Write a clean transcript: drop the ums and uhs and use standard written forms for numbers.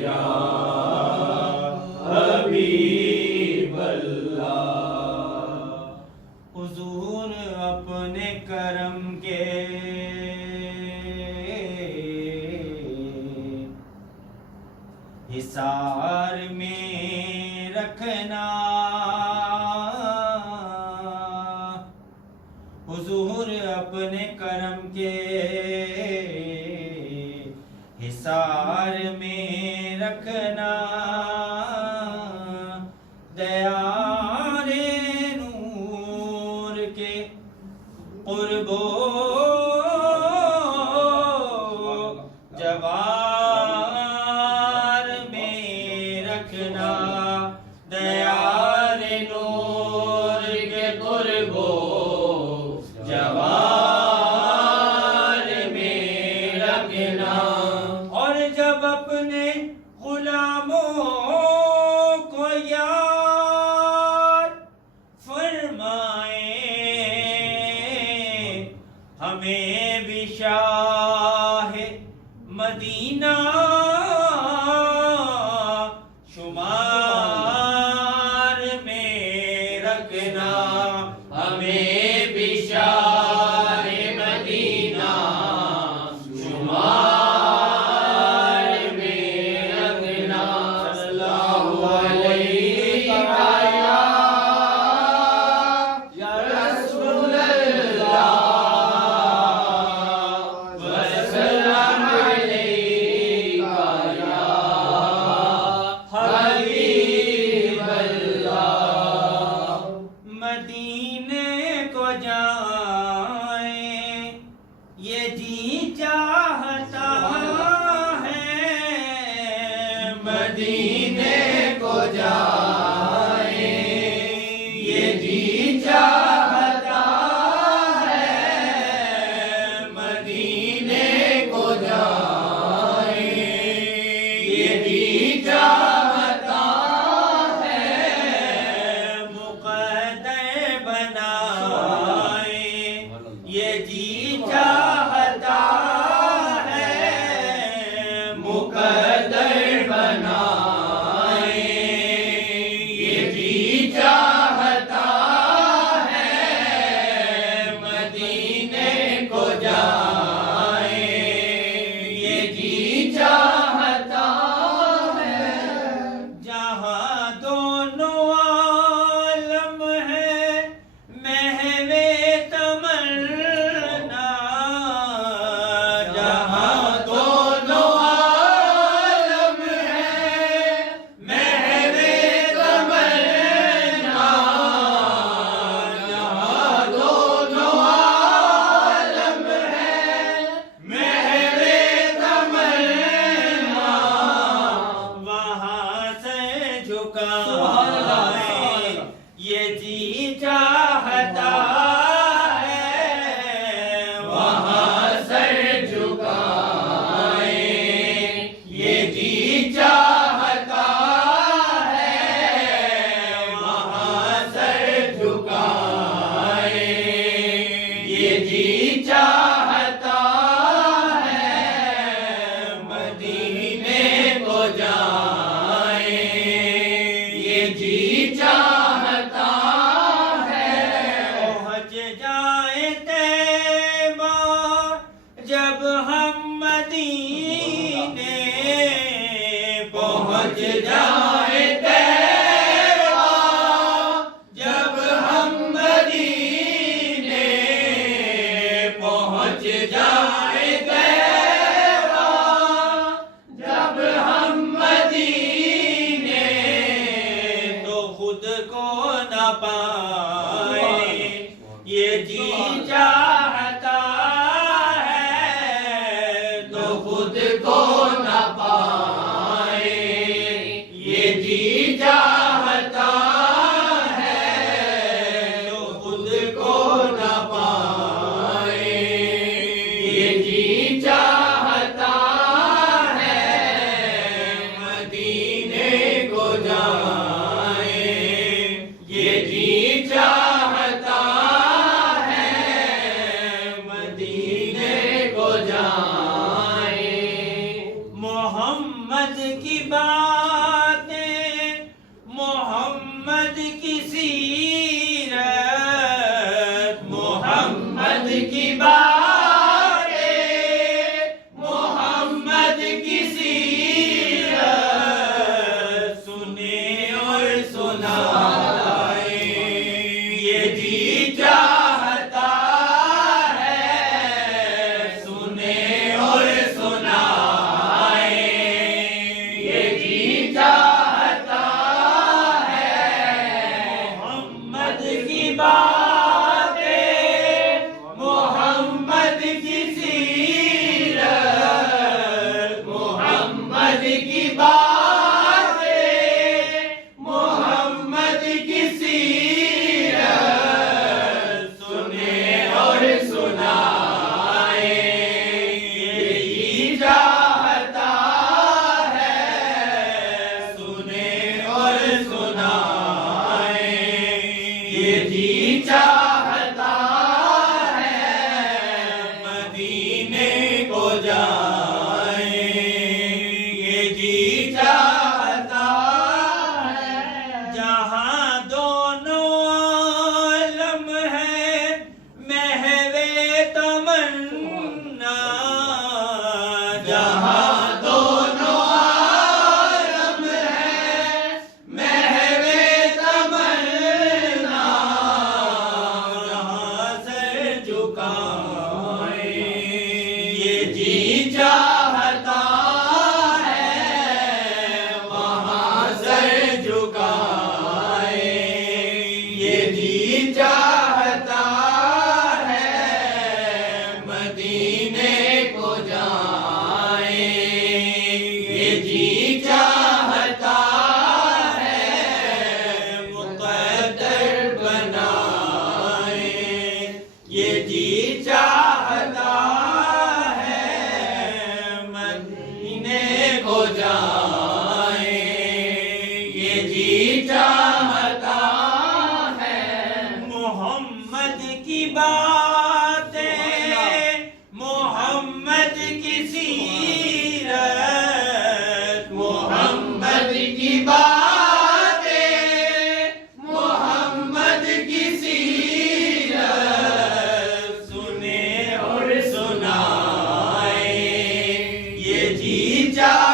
या हबीब अल्लाह। हुजूर अपने करम के हिसार में रखना, हुजूर अपने करम के हिसार में रखना। दयारे नूर के कुर्बो जवार में रखना। दयारे नूर के कुर्बो जवार में रखना। और जब अपने गुलामों को याद फरमाए, हमें भी शाह मदीना शुमार में रखना। हमें भी शाह मदीना शुमार में रखना। सल्लल्लाहु अलैहि या रसूल अल्लाह वसल्लम अलैका या हबीब अल्लाह। मदीने को जाएं ये जी चाहता है। मदीने को जाएं ये जी चाहता है। मदीने को जाएं ये जी चाहता है। मुक़द्दर बनाए ये जी चाहता है। मुक़द्दर बनाए ये जी चाहता है। मदीने को जाए ये जी चाहता है। जहाँ दोनों आलम है महवे तमन्ना। जहाँ दोनों आलम है महवे तमन्ना। जहाँ दोनों आलम है महवे तमन्ना। वहाँ से झुकाए ये जी चाहता है। वहाँ सर झुकाए ये जी चाहता है। वहाँ सर झुकाए ये जी चाहता है। मदीने को जाए ये जी चाहता है। पहुँच जाए तैबा जब हम मदीने। पहुँच जाए तैबा जब हम मदीने। पहुँच जाए तैबा जब हम मदीने। तो खुद को न पाए ये जी चाहता है। तो खुद को न पाए ये मोहम्मद की बातें, मोहम्मद की सीरत, मोहम्मद की बातें, मोहम्मद की सीरत, सुने और सुनाए ये जी चाहता है, सुने और सुनाए ये जी चाहता है। मोहम्मद की बातें, मोहम्मद की सीरत, मोहम्मद की बातें, मोहम्मद की सीरत, सुने और सुनाए यही चाहता है, सुने और सुनाए ये जी चाहता है। मदीने को जाए ये जी चाहता है, जहाँ दोनों आलम है महवे तमन्ना, जहाँ दोनों आलम है महवे तमन्ना, जहाँ सर झुकाए ये जी चाहता है, वहाँ सर झुकाए ये जी चाहता है। मदीने को जाए ये जी चाहता है, मुक़द्दर बनाए ये जी चाहता है। मदीने को जाए ये जी चाहता है। मोहम्मद की बातें, मोहम्मद की सीरत, मोहम्मद की बातें, मोहम्मद की सीरत, सुने और सुनाए ये जी चाहता